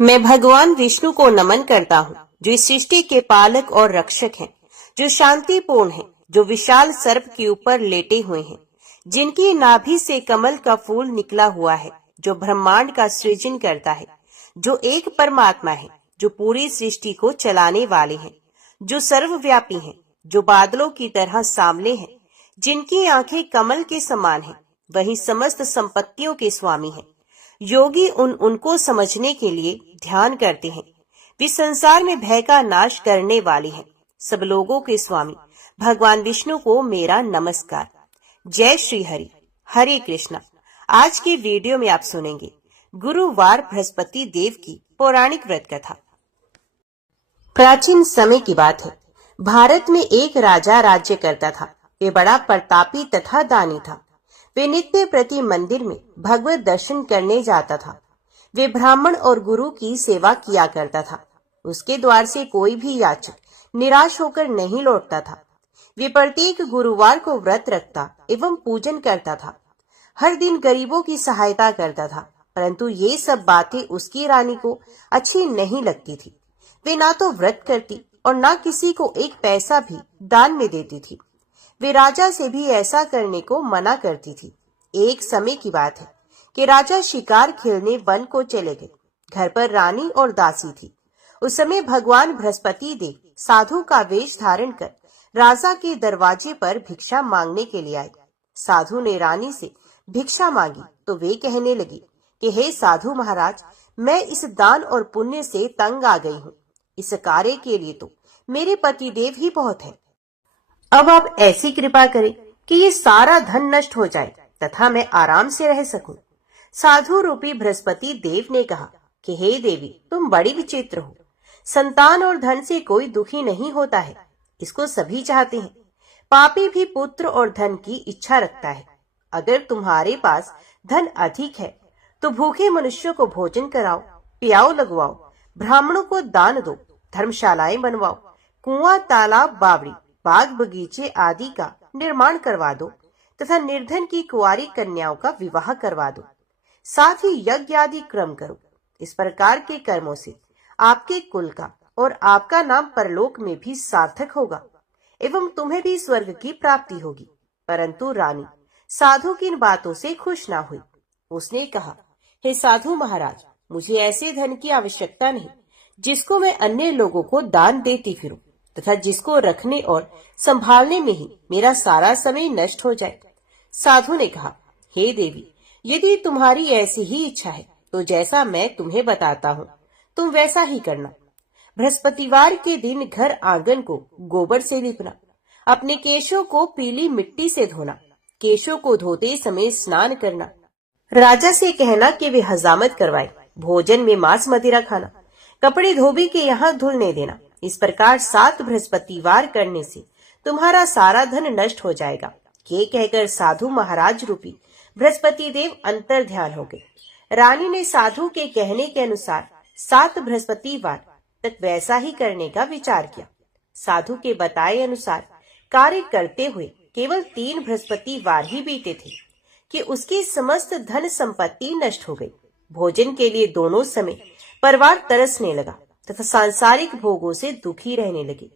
मैं भगवान विष्णु को नमन करता हूँ, जो इस सृष्टि के पालक और रक्षक हैं, जो शांतिपूर्ण हैं, जो विशाल सर्प के ऊपर लेटे हुए हैं, जिनकी नाभि से कमल का फूल निकला हुआ है, जो ब्रह्मांड का सृजन करता है, जो एक परमात्मा है, जो पूरी सृष्टि को चलाने वाले हैं, जो सर्वव्यापी हैं, जो बादलों की तरह सामने हैं, जिनकी आंखें कमल के समान हैं, वही समस्त संपत्तियों के स्वामी हैं। योगी उनको समझने के लिए ध्यान करते हैं। वे संसार में भय का नाश करने वाले हैं। सब लोगों के स्वामी भगवान विष्णु को मेरा नमस्कार। जय श्री हरि। हरे कृष्णा। आज के वीडियो में आप सुनेंगे गुरुवार बृहस्पति देव की पौराणिक व्रत कथा। प्राचीन समय की बात है। भारत में एक राजा राज्य करता था। वे बड़ा प्रतापी तथा दानी था। वे नित्य प्रति मंदिर में भगवत दर्शन करने जाता था। वे ब्राह्मण और गुरु की सेवा किया करता था। उसके द्वार से कोई भी याचक निराश होकर नहीं लौटता था। वे प्रत्येक गुरुवार को व्रत रखता एवं पूजन करता था। हर दिन गरीबों की सहायता करता था। परंतु ये सब बातें उसकी रानी को अच्छी नहीं लगती थी। वे ना तो व्रत करती और ना किसी को एक पैसा भी दान में देती थी। वे राजा से भी ऐसा करने को मना करती थी। एक समय की बात है कि राजा शिकार खेलने वन को चले गए। घर पर रानी और दासी थी। उस समय भगवान बृहस्पति देव साधु का वेश धारण कर राजा के दरवाजे पर भिक्षा मांगने के लिए आए। साधु ने रानी से भिक्षा मांगी तो वे कहने लगी कि हे साधु महाराज, मैं इस दान और पुण्य से तंग आ गई हूँ। इस कार्य के लिए तो मेरे पतिदेव ही बहुत है। अब आप ऐसी कृपा करें कि ये सारा धन नष्ट हो जाए तथा मैं आराम से रह सकूं। साधु रूपी बृहस्पति देव ने कहा कि हे देवी, तुम बड़ी विचित्र हो। संतान और धन से कोई दुखी नहीं होता है, इसको सभी चाहते हैं। पापी भी पुत्र और धन की इच्छा रखता है। अगर तुम्हारे पास धन अधिक है तो भूखे मनुष्यों को भोजन कराओ, पियाओ लगवाओ, ब्राह्मणों को दान दो, धर्मशालाएं बनवाओ, कुआं, तालाब, बावड़ी, बाग बगीचे आदि का निर्माण करवा दो तथा निर्धन की कुंवारी कन्याओं का विवाह करवा दो। साथ ही यज्ञ आदि क्रम करो। इस प्रकार के कर्मों से आपके कुल का और आपका नाम परलोक में भी सार्थक होगा एवं तुम्हें भी स्वर्ग की प्राप्ति होगी। परंतु रानी साधु की इन बातों से खुश ना हुई। उसने कहा, हे साधु महाराज, मुझे ऐसे धन की आवश्यकता नहीं जिसको मैं अन्य लोगों को दान देती फिरूं तथा जिसको रखने और संभालने में ही मेरा सारा समय नष्ट हो जाए। साधु ने कहा, हे देवी, यदि तुम्हारी ऐसी ही इच्छा है तो जैसा मैं तुम्हें बताता हूँ तुम वैसा ही करना। बृहस्पतिवार के दिन घर आंगन को गोबर से लिपना, अपने केशों को पीली मिट्टी से धोना, केशों को धोते समय स्नान करना, राजा से कहना कि वे हजामत करवाए, भोजन में मांस मदिरा खाना, कपड़े धोबी के यहाँ धुलने देना। इस प्रकार 7 बृहस्पतिवार करने से तुम्हारा सारा धन नष्ट हो जाएगा। ये कहकर साधु महाराज रूपी बृहस्पति देव अंतर ध्यान हो गए। रानी ने साधु के कहने के अनुसार 7 बृहस्पतिवार तक वैसा ही करने का विचार किया। साधु के बताए अनुसार कार्य करते हुए केवल 3 बृहस्पतिवार ही बीते थे कि उसकी समस्त धन संपत्ति नष्ट हो गई। भोजन के लिए दोनों समय परिवार तरसने लगा तथा सांसारिक भोगों से दुखी रहने लगे।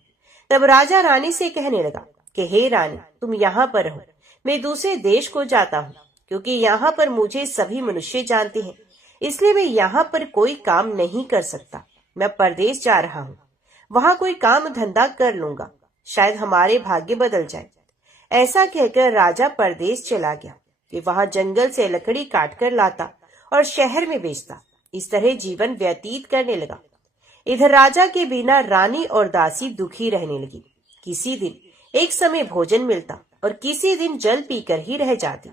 तब राजा रानी से कहने लगा कि हे रानी, तुम यहाँ पर रहो, मैं दूसरे देश को जाता हूँ, क्योंकि यहाँ पर मुझे सभी मनुष्य जानते हैं, इसलिए मैं यहाँ पर कोई काम नहीं कर सकता। मैं परदेश जा रहा हूँ, वहाँ कोई काम धंधा कर लूंगा, शायद हमारे भाग्य बदल जाए। ऐसा कहकर राजा परदेश चला गया। कि वहाँ जंगल से लकड़ी काट कर लाता और शहर में बेचता। इस तरह जीवन व्यतीत करने लगा। इधर राजा के बिना रानी और दासी दुखी रहने लगी। किसी दिन एक समय भोजन मिलता और किसी दिन जल पीकर ही रह जाती।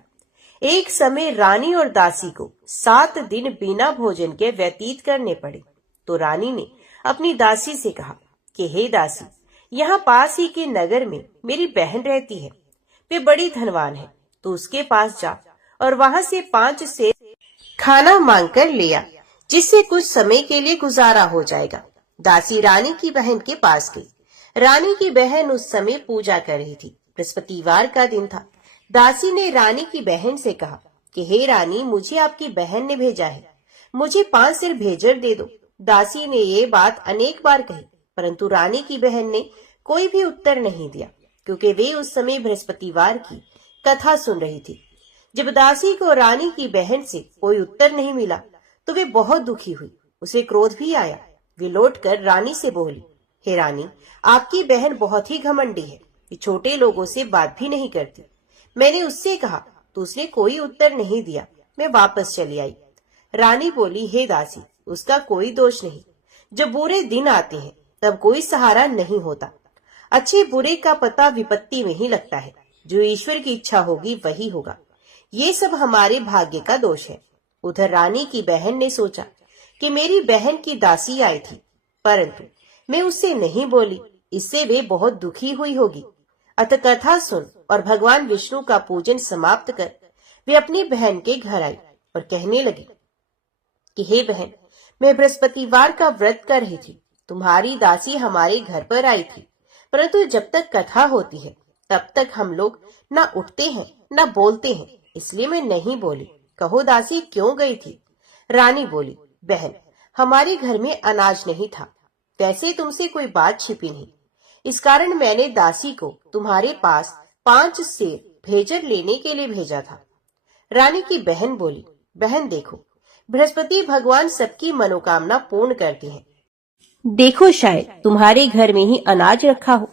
एक समय रानी और दासी को 7 दिन बिना भोजन के व्यतीत करने पड़े। तो रानी ने अपनी दासी से कहा कि हे दासी, यहाँ पास ही के नगर में मेरी बहन रहती है, वे बड़ी धनवान है, तो उसके पास जा और वहाँ से 5 से खाना मांग कर ले आ, जिससे कुछ समय के लिए गुजारा हो जाएगा। दासी रानी की बहन के पास गई। रानी की बहन उस समय पूजा कर रही थी। बृहस्पतिवार का दिन था। दासी ने रानी की बहन से कहा कि हे रानी, मुझे आपकी बहन ने भेजा है, मुझे 5 सिर भेजर दे दो। दासी ने ये बात अनेक बार कही, परंतु रानी की बहन ने कोई भी उत्तर नहीं दिया, क्योंकि वे उस समय बृहस्पतिवार की कथा सुन रही थी। जब दासी को रानी की बहन से कोई उत्तर नहीं मिला तो वे बहुत दुखी हुई। उसे क्रोध भी आया। वे लौटकर रानी से बोली, हे रानी, आपकी बहन बहुत ही घमंडी है। ये छोटे लोगों से बात भी नहीं करती। मैंने उससे कहा तो उसने कोई उत्तर नहीं दिया। मैं वापस चली आई। रानी बोली, हे दासी, उसका कोई दोष नहीं। जब बुरे दिन आते हैं तब कोई सहारा नहीं होता। अच्छे बुरे का पता विपत्ति में ही लगता है। जो ईश्वर की इच्छा होगी वही होगा। ये सब हमारे भाग्य का दोष है। उधर रानी की बहन ने सोचा कि मेरी बहन की दासी आई थी, परंतु मैं उससे नहीं बोली, इससे वे बहुत दुखी हुई होगी। अतः कथा सुन और भगवान विष्णु का पूजन समाप्त कर वे अपनी बहन के घर आई और कहने लगी कि हे बहन, मैं बृहस्पतिवार का व्रत कर रही थी। तुम्हारी दासी हमारे घर पर आई थी, परंतु जब तक कथा होती है तब तक हम लोग न उठते हैं न बोलते हैं, इसलिए मैं नहीं बोली। कहो दासी, क्यों गई थी? रानी बोली, बहन, हमारे घर में अनाज नहीं था। वैसे तुमसे कोई बात छिपी नहीं, इस कारण मैंने दासी को तुम्हारे पास 5 सेर भेजर लेने के लिए भेजा था। रानी की बहन बोली, बहन देखो, बृहस्पति भगवान सबकी मनोकामना पूर्ण करते हैं। देखो, शायद तुम्हारे घर में ही अनाज रखा हो।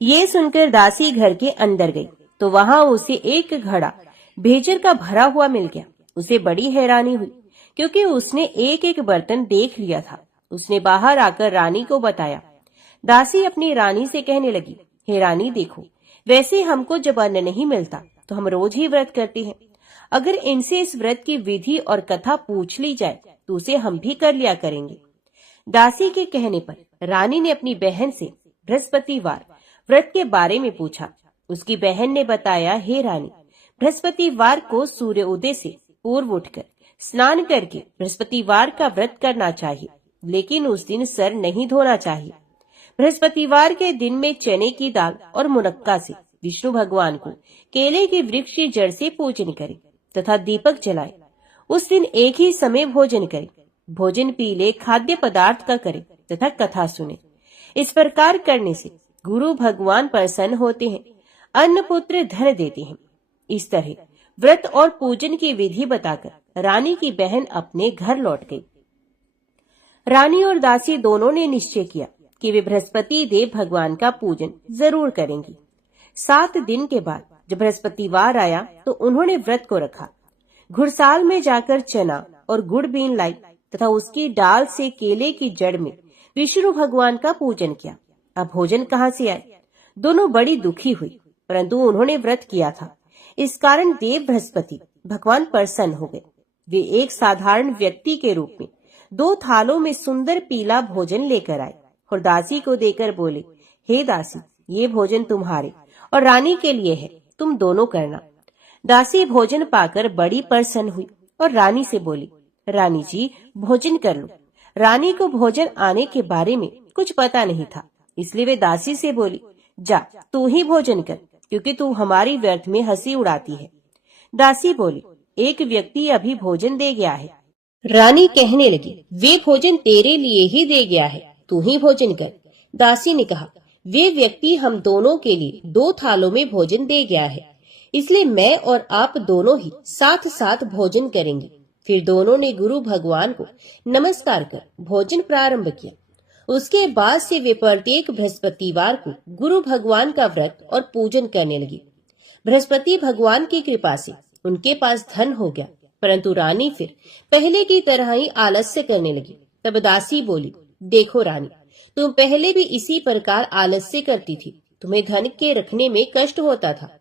ये सुनकर दासी घर के अंदर गई तो वहां उसे एक घड़ा भेजर का भरा हुआ मिल गया। उसे बड़ी हैरानी हुई, क्योंकि उसने एक एक बर्तन देख लिया था। उसने बाहर आकर रानी को बताया। दासी अपनी रानी से कहने लगी, हे रानी देखो, वैसे हमको जब अन्न नहीं मिलता तो हम रोज ही व्रत करते हैं। अगर इनसे इस व्रत की विधि और कथा पूछ ली जाए तो उसे हम भी कर लिया करेंगे। दासी के कहने पर रानी ने अपनी बहन से बृहस्पतिवार व्रत के बारे में पूछा। उसकी बहन ने बताया, हे रानी, बृहस्पतिवार को सूर्य उदय से पूर्व उठकर स्नान करके बृहस्पतिवार का व्रत करना चाहिए, लेकिन उस दिन सर नहीं धोना चाहिए। बृहस्पतिवार के दिन में चने की दाल और मुनक्का से विष्णु भगवान को केले के वृक्ष की जड़ से पूजन करें तथा दीपक जलाए। उस दिन एक ही समय भोजन करें। भोजन पीले खाद्य पदार्थ का करें तथा कथा सुने। इस प्रकार करने से गुरु भगवान प्रसन्न होते हैं, अन्न पुत्र धन देते हैं। इस तरह व्रत और पूजन की विधि बताकर रानी की बहन अपने घर लौट गई। रानी और दासी दोनों ने निश्चय किया कि वे बृहस्पति देव भगवान का पूजन जरूर करेंगी। 7 दिन के बाद जब बृहस्पतिवार आया तो उन्होंने व्रत को रखा। घुड़साल में जाकर चना और गुड़ बीन लाई तथा उसकी डाल से केले की जड़ में विष्णु भगवान का पूजन किया। अब भोजन कहाँ से आए? दोनों बड़ी दुखी हुई, परंतु उन्होंने व्रत किया था, इस कारण देव बृहस्पति भगवान प्रसन्न हो गए। वे एक साधारण व्यक्ति के रूप में 2 थालों में सुंदर पीला भोजन लेकर आए और दासी को देकर बोले, हे दासी, ये भोजन तुम्हारे और रानी के लिए है, तुम दोनों करना। दासी भोजन पाकर बड़ी प्रसन्न हुई और रानी से बोली, रानी जी, भोजन कर लो। रानी को भोजन आने के बारे में कुछ पता नहीं था, इसलिए वे दासी से बोली, जा तू ही भोजन कर, क्योंकि तू हमारी व्यर्थ में हंसी उड़ाती है। दासी बोली, एक व्यक्ति अभी भोजन दे गया है। रानी कहने लगी, वे भोजन तेरे लिए ही दे गया है, तू ही भोजन कर। दासी ने कहा, वे व्यक्ति हम दोनों के लिए 2 थालों में भोजन दे गया है, इसलिए मैं और आप दोनों ही साथ साथ भोजन करेंगे। फिर दोनों ने गुरु भगवान को नमस्कार कर भोजन प्रारंभ किया। उसके बाद से वे प्रत्येक बृहस्पतिवार को गुरु भगवान का व्रत और पूजन करने लगी। बृहस्पति भगवान की कृपा से उनके पास धन हो गया, परंतु रानी फिर पहले की तरह ही आलस्य करने लगी। तब दासी बोली, देखो रानी, तुम पहले भी इसी प्रकार आलस्य करती थी, तुम्हें धन के रखने में कष्ट होता था,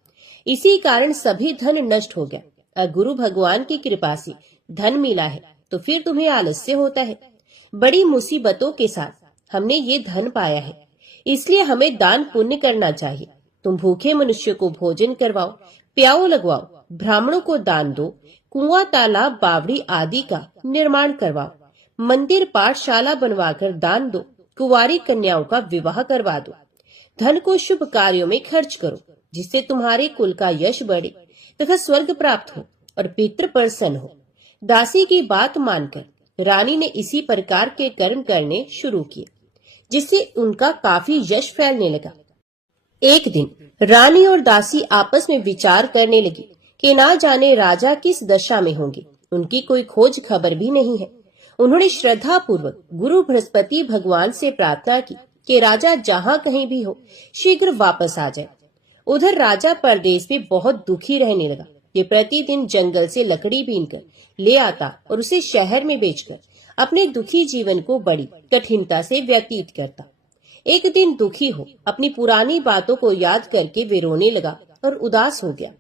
इसी कारण सभी धन नष्ट हो गया। और गुरु भगवान की कृपा से धन मिला है तो फिर तुम्हें आलस्य होता है। बड़ी मुसीबतों के साथ हमने ये धन पाया है, इसलिए हमें दान पुण्य करना चाहिए। तुम भूखे मनुष्य को भोजन करवाओ, प्याऊ लगवाओ, ब्राह्मणों को दान दो, कुआं तालाब बावड़ी आदि का निर्माण करवाओ, मंदिर पाठशाला बनवाकर दान दो, कुंवारी कन्याओं का विवाह करवा दो। धन को शुभ कार्यों में खर्च करो, जिससे तुम्हारे कुल का यश बढ़े तथा स्वर्ग प्राप्त हो और पितृ प्रसन्न हो। दासी की बात मानकर रानी ने इसी प्रकार के कर्म करने शुरू किए, जिससे उनका काफी यश फैलने लगा। एक दिन रानी और दासी आपस में विचार करने लगी कि ना जाने राजा किस दशा में होंगे, उनकी कोई खोज खबर भी नहीं है। उन्होंने श्रद्धा पूर्वक गुरु बृहस्पति भगवान से प्रार्थना की कि राजा जहाँ कहीं भी हो शीघ्र वापस आ जाए। उधर राजा परदेश में बहुत दुखी रहने लगा। ये प्रतिदिन जंगल से लकड़ी बीनकर ले आता और उसे शहर में बेचकर अपने दुखी जीवन को बड़ी कठिनता से व्यतीत करता। एक दिन दुखी हो अपनी पुरानी बातों को याद करके वे रोने लगा और उदास हो गया।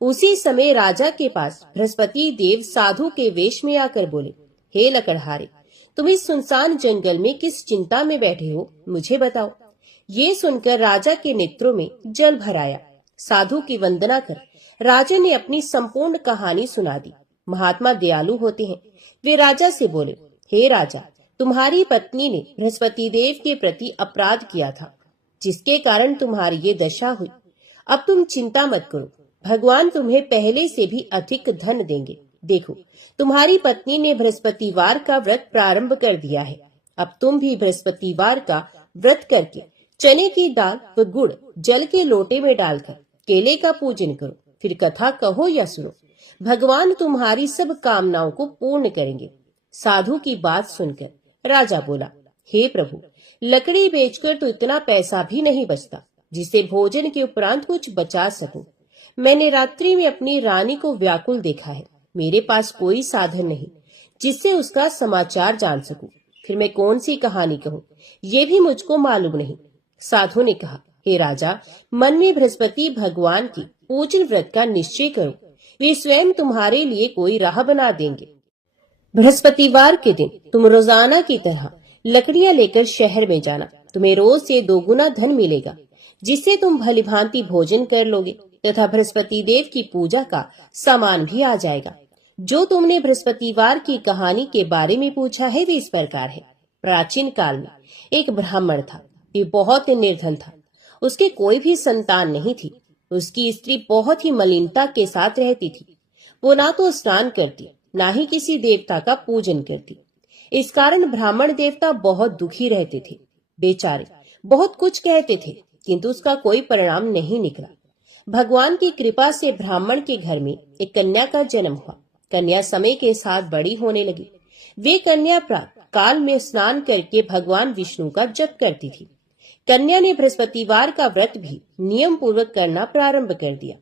उसी समय राजा के पास बृहस्पति देव साधु के वेश में आकर बोले, हे लकड़हारे, तुम इस सुनसान जंगल में किस चिंता में बैठे हो, मुझे बताओ। ये सुनकर राजा के नेत्रों में जल भर आया। साधु की वंदना कर राजा ने अपनी संपूर्ण कहानी सुना दी। महात्मा दयालु होते हैं। वे राजा से बोले, हे राजा, तुम्हारी पत्नी ने बृहस्पति देव के प्रति अपराध किया था, जिसके कारण तुम्हारी ये दशा हुई। अब तुम चिंता मत करो, भगवान तुम्हें पहले से भी अधिक धन देंगे। देखो, तुम्हारी पत्नी ने बृहस्पतिवार का व्रत प्रारंभ कर दिया है। अब तुम भी बृहस्पतिवार का व्रत करके चने की दाल व गुड़ जल के लोटे में डालकर केले का पूजन करो, फिर कथा कहो या सुनो। भगवान तुम्हारी सब कामनाओं को पूर्ण करेंगे। साधु की बात सुनकर राजा बोला, हे प्रभु, लकड़ी बेचकर तो इतना पैसा भी नहीं बचता जिससे भोजन के उपरांत कुछ बचा सकूं। मैंने रात्रि में अपनी रानी को व्याकुल देखा है। मेरे पास कोई साधन नहीं जिससे उसका समाचार जान सकूं। फिर मैं कौन सी कहानी कहूँ, ये भी मुझको मालूम नहीं। साधु ने कहा, हे राजा, मन में बृहस्पति भगवान की पूजन व्रत का निश्चय करो, वे स्वयं तुम्हारे लिए कोई राह बना देंगे। बृहस्पतिवार के दिन तुम रोजाना की तरह लकड़ियां लेकर शहर में जाना। तुम्हें रोज से 2 गुना धन मिलेगा, जिससे तुम भलीभांति भोजन कर लोगे तथा बृहस्पति देव की पूजा का सामान भी आ जाएगा। जो तुमने बृहस्पतिवार की कहानी के बारे में पूछा है वे इस प्रकार है। प्राचीन काल में एक ब्राह्मण था। वे बहुत निर्धन था। उसके कोई भी संतान नहीं थी। उसकी स्त्री बहुत ही मलिनता के साथ रहती थी। वो ना तो स्नान करती, ना ही किसी देवता का पूजन करती। इस कारण ब्राह्मण देवता बहुत दुखी रहते थे। बेचारे बहुत कुछ कहते थे, किंतु उसका कोई परिणाम नहीं निकला। भगवान की कृपा से ब्राह्मण के घर में एक कन्या का जन्म हुआ। कन्या समय के साथ बड़ी होने लगी। वे कन्या प्रातः काल में स्नान करके भगवान विष्णु का जप करती थी। कन्या ने बृहस्पतिवार का व्रत भी नियम पूर्वक करना प्रारंभ कर दिया।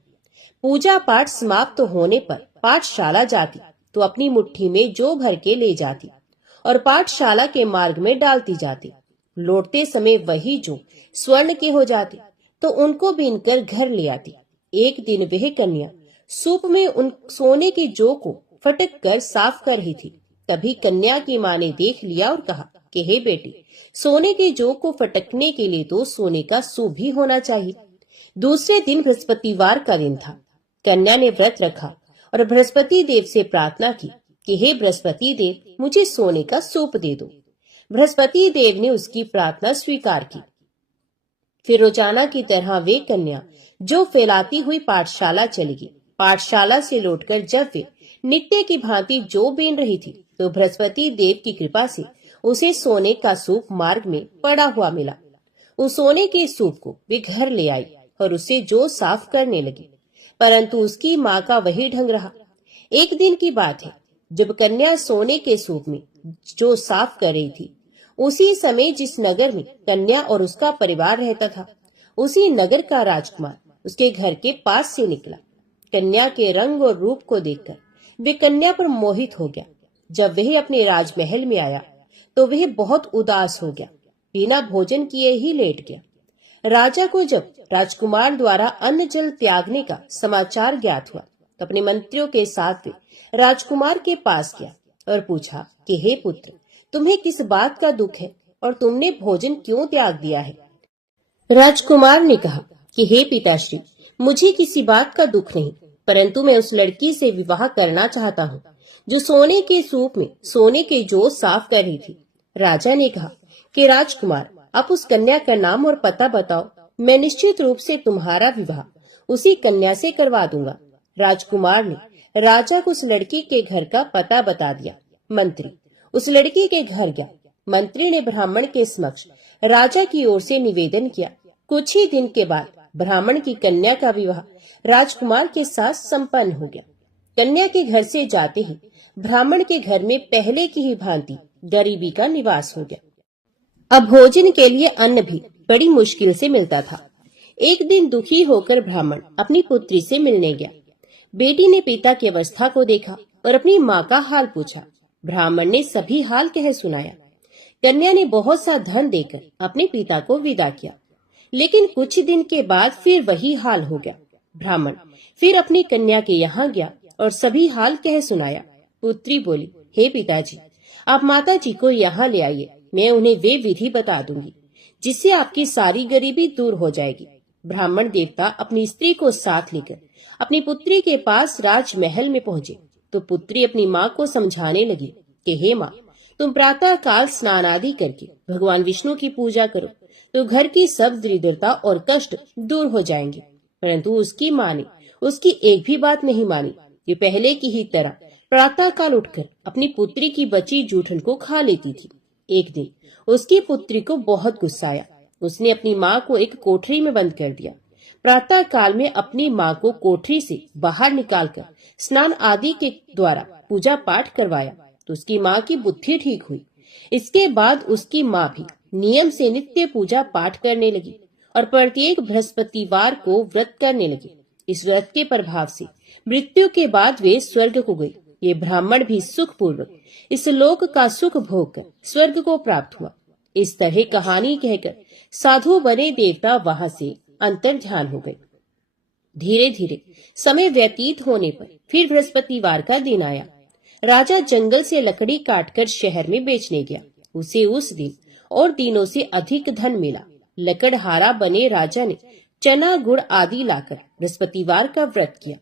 पूजा पाठ समाप्त होने पर पाठशाला जाती तो अपनी मुट्ठी में जो भर के ले जाती और पाठशाला के मार्ग में डालती जाती। लौटते समय वही जो स्वर्ण के हो जाते तो उनको बीनकर घर ले आती। एक दिन वह कन्या सूप में उन सोने की जौ को फटक कर साफ कर रही थी। तभी कन्या की माँ ने देख लिया और कहा कि हे बेटी, सोने के जौ को फटकने के लिए तो सोने का सूप भी होना चाहिए। दूसरे दिन बृहस्पतिवार का दिन था। कन्या ने व्रत रखा और बृहस्पति देव से प्रार्थना की कि हे बृहस्पति देव, मुझे सोने का सूप दे दो। बृहस्पति देव ने उसकी प्रार्थना स्वीकार की। फिर रोजाना की तरह वे कन्या जो फैलाती हुई पाठशाला चली गई। पाठशाला से लौटकर जब वे नित्य की भांति जो बीन रही थी तो बृहस्पति देव की कृपा से उसे सोने का सूप मार्ग में पड़ा हुआ मिला। उस सोने के सूप को वे घर ले आई और उसे जो साफ करने लगी, परंतु उसकी माँ का वही ढंग रहा। एक दिन की बात है, जब कन्या सोने के सूप में जो साफ कर रही थी, उसी समय जिस नगर में कन्या और उसका परिवार रहता था, उसी नगर का राजकुमार उसके घर के पास से निकला। कन्या के रंग और रूप को देखकर वे कन्या पर मोहित हो गया। जब वह अपने राजमहल में आया तो वह बहुत उदास हो गया, बिना भोजन किए ही लेट गया। राजा को जब राजकुमार द्वारा अन्न जल त्यागने का समाचार ज्ञात हुआ तो अपने मंत्रियों के साथ वे राजकुमार के पास गया और पूछा कि हे पुत्र, तुम्हें किस बात का दुख है और तुमने भोजन क्यों त्याग दिया है? राजकुमार ने कहा कि हे पिताश्री, मुझे किसी बात का दुख नहीं, परंतु मैं उस लड़की से विवाह करना चाहता हूँ जो सोने के सूप में सोने के जौ साफ कर रही थी। राजा ने कहा कि राजकुमार, आप उस कन्या का नाम और पता बताओ, मैं निश्चित रूप से तुम्हारा विवाह उसी कन्या से करवा दूंगा। राजकुमार ने राजा को उस लड़की के घर का पता बता दिया। मंत्री उस लड़की के घर गया। मंत्री ने ब्राह्मण के समक्ष राजा की ओर से निवेदन किया। कुछ ही दिन के बाद ब्राह्मण की कन्या का विवाह राजकुमार के साथ संपन्न हो गया। कन्या के घर से जाते ही ब्राह्मण के घर में पहले की ही भांति गरीबी का निवास हो गया। अब भोजन के लिए अन्न भी बड़ी मुश्किल से मिलता था। एक दिन दुखी होकर ब्राह्मण अपनी पुत्री से मिलने गया। बेटी ने पिता की अवस्था को देखा और अपनी माँ का हाल पूछा। ब्राह्मण ने सभी हाल कह सुनाया। कन्या ने बहुत सा धन देकर अपने पिता को विदा किया, लेकिन कुछ दिन के बाद फिर वही हाल हो गया। ब्राह्मण फिर अपनी कन्या के यहाँ गया और सभी हाल कह सुनाया। पुत्री बोली, हे पिताजी, आप माता जी को यहाँ ले आइए, मैं उन्हें वे विधि बता दूंगी जिससे आपकी सारी गरीबी दूर हो जाएगी। ब्राह्मण देवता अपनी स्त्री को साथ लेकर अपनी पुत्री के पास राजमहल में पहुँचे तो पुत्री अपनी माँ को समझाने लगी कि हे माँ, तुम प्रातः काल स्नान आदि करके भगवान विष्णु की पूजा करो तो घर की सब दरिद्रता और कष्ट दूर हो जाएंगे। परंतु उसकी माँ ने उसकी एक भी बात नहीं मानी। ये पहले की ही तरह प्रातः काल उठकर अपनी पुत्री की बची जूठन को खा लेती थी। एक दिन उसकी पुत्री को बहुत गुस्सा आया। उसने अपनी माँ को एक कोठरी में बंद कर दिया। प्रातः काल में अपनी माँ को कोठरी से बाहर निकालकर स्नान आदि के द्वारा पूजा पाठ करवाया तो उसकी माँ की बुद्धि ठीक हुई। इसके बाद उसकी माँ भी नियम से नित्य पूजा पाठ करने लगी और प्रत्येक बृहस्पतिवार को व्रत करने लगी। इस व्रत के प्रभाव से मृत्यु के बाद वे स्वर्ग को गई। ये ब्राह्मण भी सुख पूर्वक इस लोक का सुख भोग कर स्वर्ग को प्राप्त हुआ। इस तरह कहानी कहकर साधु बने देवता वहां से अंतर ध्यान हो गए। धीरे धीरे समय व्यतीत होने पर फिर बृहस्पतिवार का दिन आया। राजा जंगल से लकड़ी काटकर शहर में बेचने गया। उसे उस दिन और दिनों से अधिक धन मिला। लकड़हारा बने राजा ने चना गुड़ आदि लाकर बृहस्पतिवार का व्रत किया।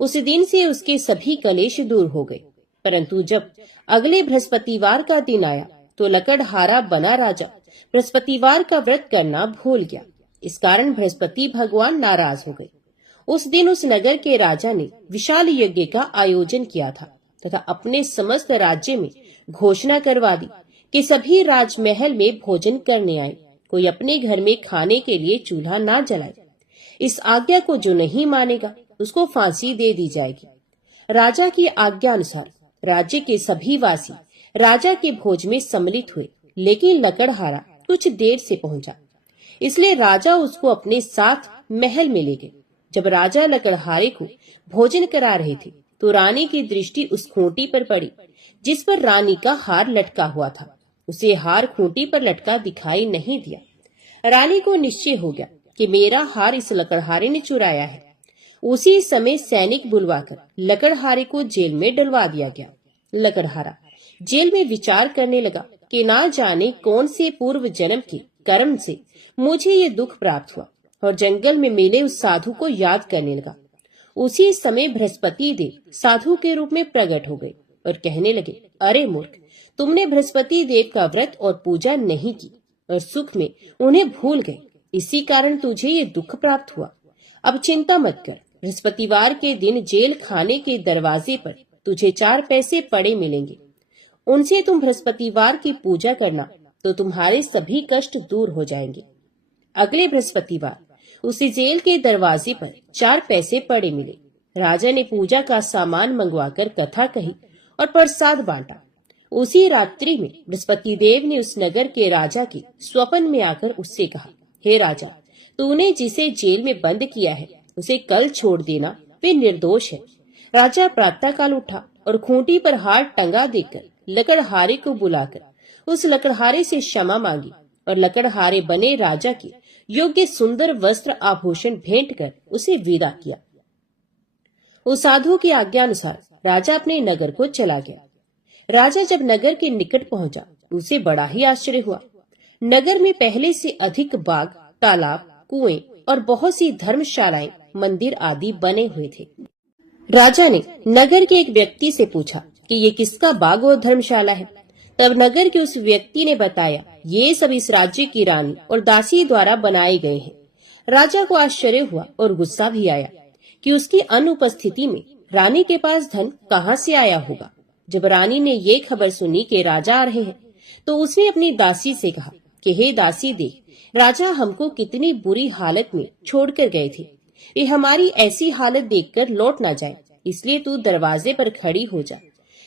उस दिन से उसके सभी कलेश दूर हो गए। परंतु जब अगले बृहस्पतिवार का दिन आया तो लकड़हारा बना राजा बृहस्पतिवार का व्रत करना भूल गया। इस कारण बृहस्पति भगवान नाराज हो गए। उस दिन उस नगर के राजा ने विशाल यज्ञ का आयोजन किया था तथा अपने समस्त राज्य में घोषणा करवा दी कि सभी राजमहल में भोजन करने आए, कोई अपने घर में खाने के लिए चूल्हा ना जलाए। इस आज्ञा को जो नहीं मानेगा उसको फांसी दे दी जाएगी। राजा की आज्ञा अनुसार राज्य के सभी वासी राजा के भोज में सम्मिलित हुए, लेकिन लकड़हारा कुछ देर से पहुंचा, इसलिए राजा उसको अपने साथ महल में ले गए। जब राजा लकड़हारे को भोजन करा रहे थे तो रानी की दृष्टि उस खूंटी पर पड़ी जिस पर रानी का हार लटका हुआ था। उसे हार खूंटी पर लटका दिखाई नहीं दिया। रानी को निश्चय हो गया कि मेरा हार इस लकड़हारे ने चुराया है। उसी समय सैनिक बुलवाकर लकड़हारे को जेल में डलवा दिया गया। लकड़हारा जेल में विचार करने लगा कि ना जाने कौन से पूर्व जन्म के कर्म से मुझे ये दुख प्राप्त हुआ, और जंगल में मिले उस साधु को याद करने लगा। उसी समय बृहस्पति देव साधु के रूप में प्रकट हो गए और कहने लगे, अरे मूर्ख, तुमने बृहस्पति देव का व्रत और पूजा नहीं की और सुख में उन्हें भूल गए, इसी कारण तुझे ये दुख प्राप्त हुआ। अब चिंता मत कर, बृहस्पतिवार के दिन जेल खाने के दरवाजे पर तुझे 4 पैसे पड़े मिलेंगे। उनसे तुम बृहस्पतिवार की पूजा करना तो तुम्हारे सभी कष्ट दूर हो जाएंगे। अगले बृहस्पतिवार उसी जेल के दरवाजे पर 4 पैसे पड़े मिले। राजा ने पूजा का सामान मंगवाकर कथा कही और प्रसाद बांटा। उसी रात्रि में बृहस्पति देव ने उस नगर के राजा के स्वप्न में आकर उससे कहा, हे राजा, तूने जिसे जेल में बंद किया है उसे कल छोड़ देना, वे निर्दोष है। राजा प्रातःकाल उठा और खूंटी पर हार टंगा देकर लकड़हारे को बुलाकर उस लकड़हारे से क्षमा मांगी और लकड़हारे बने राजा के योग्य सुंदर वस्त्र आभूषण भेंट कर उसे विदा किया। उस साधु की आज्ञा अनुसार राजा अपने नगर को चला गया। राजा जब नगर के निकट पहुंचा उसे बड़ा ही आश्चर्य हुआ। नगर में पहले से अधिक बाग, तालाब, कुएं और बहुत सी धर्मशालाएं, मंदिर आदि बने हुए थे। राजा ने नगर के एक व्यक्ति से पूछा कि ये किसका बाग और धर्मशाला है। तब नगर के उस व्यक्ति ने बताया, ये सब इस राज्य की रानी और दासी द्वारा बनाए गए हैं। राजा को आश्चर्य हुआ और गुस्सा भी आया कि उसकी अनुपस्थिति में रानी के पास धन कहाँ से आया होगा। जब रानी ने ये खबर सुनी कि राजा आ रहे हैं, तो उसने अपनी दासी से कहा कि हे दासी देख, राजा हमको कितनी बुरी हालत में छोड़कर गए थे। वे हमारी ऐसी हालत देखकर लौट ना जाए, इसलिए तू दरवाजे पर खड़ी हो जा।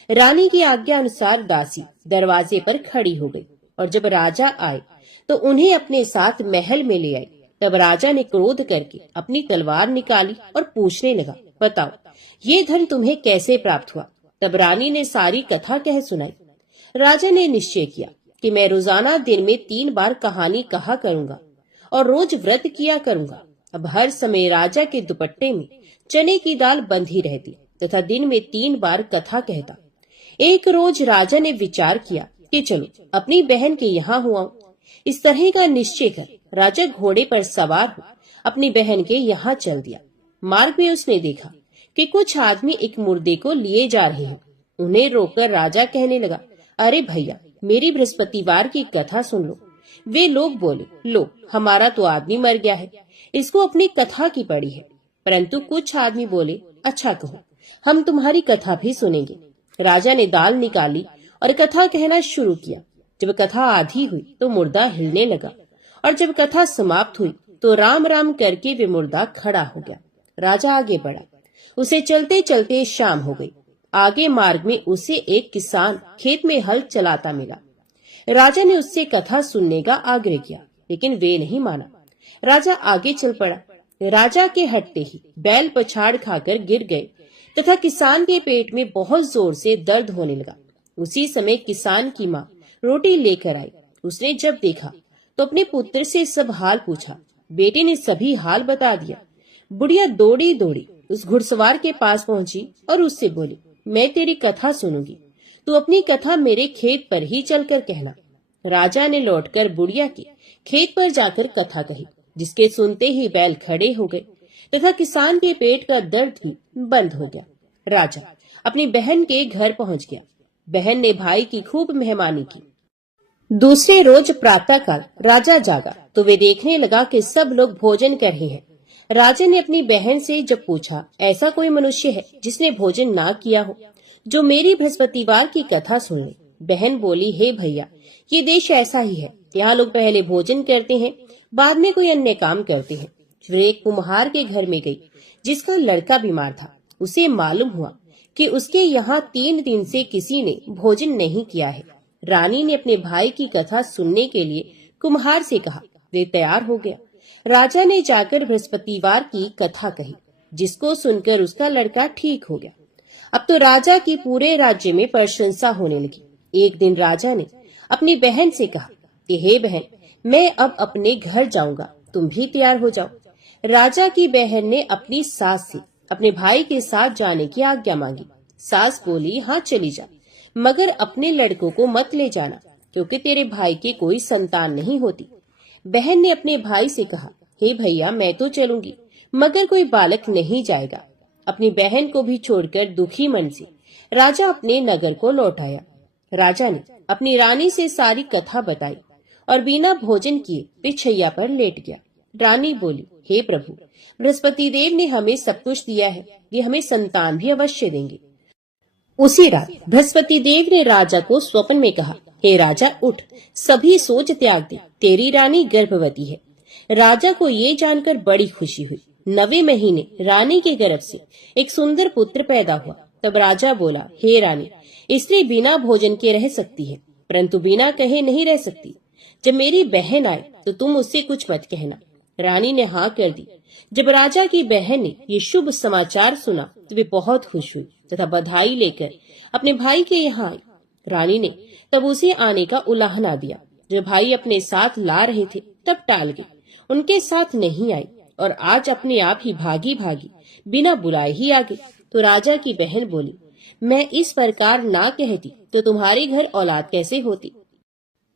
रानी की आज्ञा अनुसार दासी दरवाजे पर खड़ी हो गई और जब राजा आए तो उन्हें अपने साथ महल में ले आई। तब राजा ने क्रोध करके अपनी तलवार निकाली और पूछने लगा, बताओ ये धन तुम्हें कैसे प्राप्त हुआ। तब रानी ने सारी कथा कह सुनाई। राजा ने निश्चय किया कि मैं रोजाना दिन में 3 बार कहानी कहा करूंगा और रोज व्रत किया करूंगा। अब हर समय राजा के दुपट्टे में चने की दाल बंधी रहती तथा दिन में 3 बार कथा कहता। एक रोज राजा ने विचार किया कि चलो अपनी बहन के यहाँ हुआ। इस तरह का निश्चय कर राजा घोड़े पर सवार हो अपनी बहन के यहाँ चल दिया। मार्ग में उसने देखा कि कुछ आदमी एक मुर्दे को लिए जा रहे हैं। उन्हें रोककर राजा कहने लगा, अरे भैया, मेरी बृहस्पतिवार की कथा सुन लो। वे लोग बोले, लो हमारा तो आदमी मर गया है, इसको अपनी कथा की पड़ी है। परंतु कुछ आदमी बोले, अच्छा कहो, हम तुम्हारी कथा भी सुनेंगे। राजा ने दाल निकाली और कथा कहना शुरू किया। जब कथा आधी हुई तो मुर्दा हिलने लगा और जब कथा समाप्त हुई तो राम राम करके वे मुर्दा खड़ा हो गया। राजा आगे बढ़ा। उसे चलते चलते शाम हो गई। आगे मार्ग में उसे एक किसान खेत में हल चलाता मिला। राजा ने उससे कथा सुनने का आग्रह किया, लेकिन वे नहीं माना। राजा आगे चल पड़ा। राजा के हटते ही बैल पछाड़ खाकर गिर गए तथा किसान के पेट में बहुत जोर से दर्द होने लगा। उसी समय किसान की माँ रोटी लेकर आई। उसने जब देखा तो अपने पुत्र से सब हाल पूछा। बेटे ने सभी हाल बता दिया। बुढ़िया दौड़ी दौड़ी उस घुड़सवार के पास पहुंची और उससे बोली, मैं तेरी कथा सुनूंगी, तू अपनी कथा मेरे खेत पर ही चलकर कहना। राजा ने लौटकर बुढ़िया के खेत पर जाकर कथा कही, जिसके सुनते ही बैल खड़े हो गए तथा किसान के पेट का दर्द भी बंद हो गया। राजा अपनी बहन के घर पहुंच गया। बहन ने भाई की खूब मेहमानी की। दूसरे रोज प्रातःकाल राजा जागा तो वे देखने लगा कि सब लोग भोजन कर रहे हैं। राजा ने अपनी बहन से जब पूछा, ऐसा कोई मनुष्य है जिसने भोजन ना किया हो, जो मेरी बृहस्पतिवार की कथा सुन ले। बहन बोली, हे भैया, ये देश ऐसा ही है, यहाँ लोग पहले भोजन करते हैं, बाद में कोई अन्य काम करते हैं। फिर एक कुम्हार के घर में गई, जिसका लड़का बीमार था। उसे मालूम हुआ कि उसके यहाँ 3 दिन से किसी ने भोजन नहीं किया है। रानी ने अपने भाई की कथा सुनने के लिए कुम्हार से कहा। वे तैयार हो गया। राजा ने जाकर बृहस्पतिवार की कथा कही, जिसको सुनकर उसका लड़का ठीक हो गया। अब तो राजा की पूरे राज्य में प्रशंसा होने लगी। एक दिन राजा ने अपनी बहन से कहा कि हे बहन, मैं अब अपने घर जाऊंगा, तुम भी तैयार हो जाओ। राजा की बहन ने अपनी सास से अपने भाई के साथ जाने की आज्ञा मांगी। सास बोली, हाँ चली जा, मगर अपने लड़कों को मत ले जाना, क्योंकि तेरे भाई के कोई संतान नहीं होती। बहन ने अपने भाई से कहा, हे भैया, मैं तो चलूंगी, मगर कोई बालक नहीं जाएगा। अपनी बहन को भी छोड़कर दुखी मन से राजा अपने नगर को लौट आया। राजा ने अपनी रानी से सारी कथा बताई और बिना भोजन किए पिछैया पर लेट गया। रानी बोली, हे प्रभु, बृहस्पति देव ने हमें सब कुछ दिया है, ये हमें संतान भी अवश्य देंगे। उसी रात बृहस्पति देव ने राजा को स्वप्न में कहा, हे राजा, उठ, सभी सोच त्याग दे, तेरी रानी गर्भवती है। राजा को ये जानकर बड़ी खुशी हुई। 9वें महीने रानी के गर्भ से एक सुंदर पुत्र पैदा हुआ। तब राजा बोला, हे रानी, स्त्री बिना भोजन के रह सकती है, परंतु बिना कहे नहीं रह सकती। जब मेरी बहन आए तो तुम उससे कुछ मत कहना। रानी ने हाँ कर दी। जब राजा की बहन ने ये शुभ समाचार सुना तो वे बहुत खुश हुई तथा बधाई लेकर अपने भाई के यहाँ आई। रानी ने तब उसे आने का उलाहना दिया। जब भाई अपने साथ ला रहे थे तब टाल गई, उनके साथ नहीं आई और आज अपने आप ही भागी भागी बिना बुलाए ही आ गई। तो राजा की बहन बोली, मैं इस प्रकार ना कहती तो तुम्हारे घर औलाद कैसे होती।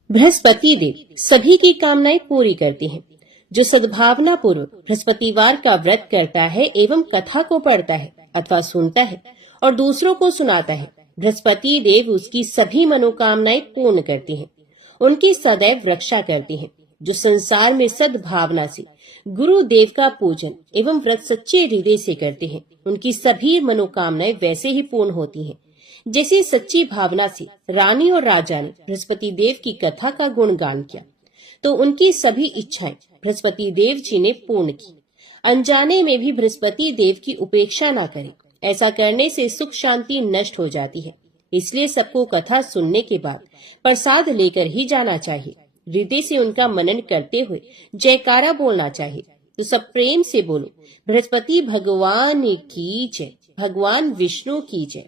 बृहस्पति देव सभी की कामनाएं पूरी करते हैं। जो सद्भावना पूर्वक बृहस्पतिवार का व्रत करता है एवं कथा को पढ़ता है अथवा सुनता है और दूसरों को सुनाता है, बृहस्पति देव उसकी सभी मनोकामनाएं पूर्ण करते हैं, उनकी सदैव रक्षा करते हैं। जो संसार में सद्भावना से गुरु देव का पूजन एवं व्रत सच्चे हृदय से करते हैं, उनकी सभी मनोकामनाएं वैसे ही पूर्ण होती हैं जैसी सच्ची भावना से रानी और राजा ने बृहस्पति देव की कथा का गुणगान किया तो उनकी सभी इच्छाएं बृहस्पति देव जी ने पूर्ण की। अनजाने में भी बृहस्पति देव की उपेक्षा न करें, ऐसा करने से सुख शांति नष्ट हो जाती है। इसलिए सबको कथा सुनने के बाद प्रसाद लेकर ही जाना चाहिए। हृदय से उनका मनन करते हुए जयकारा बोलना चाहिए। तो सब प्रेम से बोलो, बृहस्पति भगवान की जय, भगवान विष्णु की जय।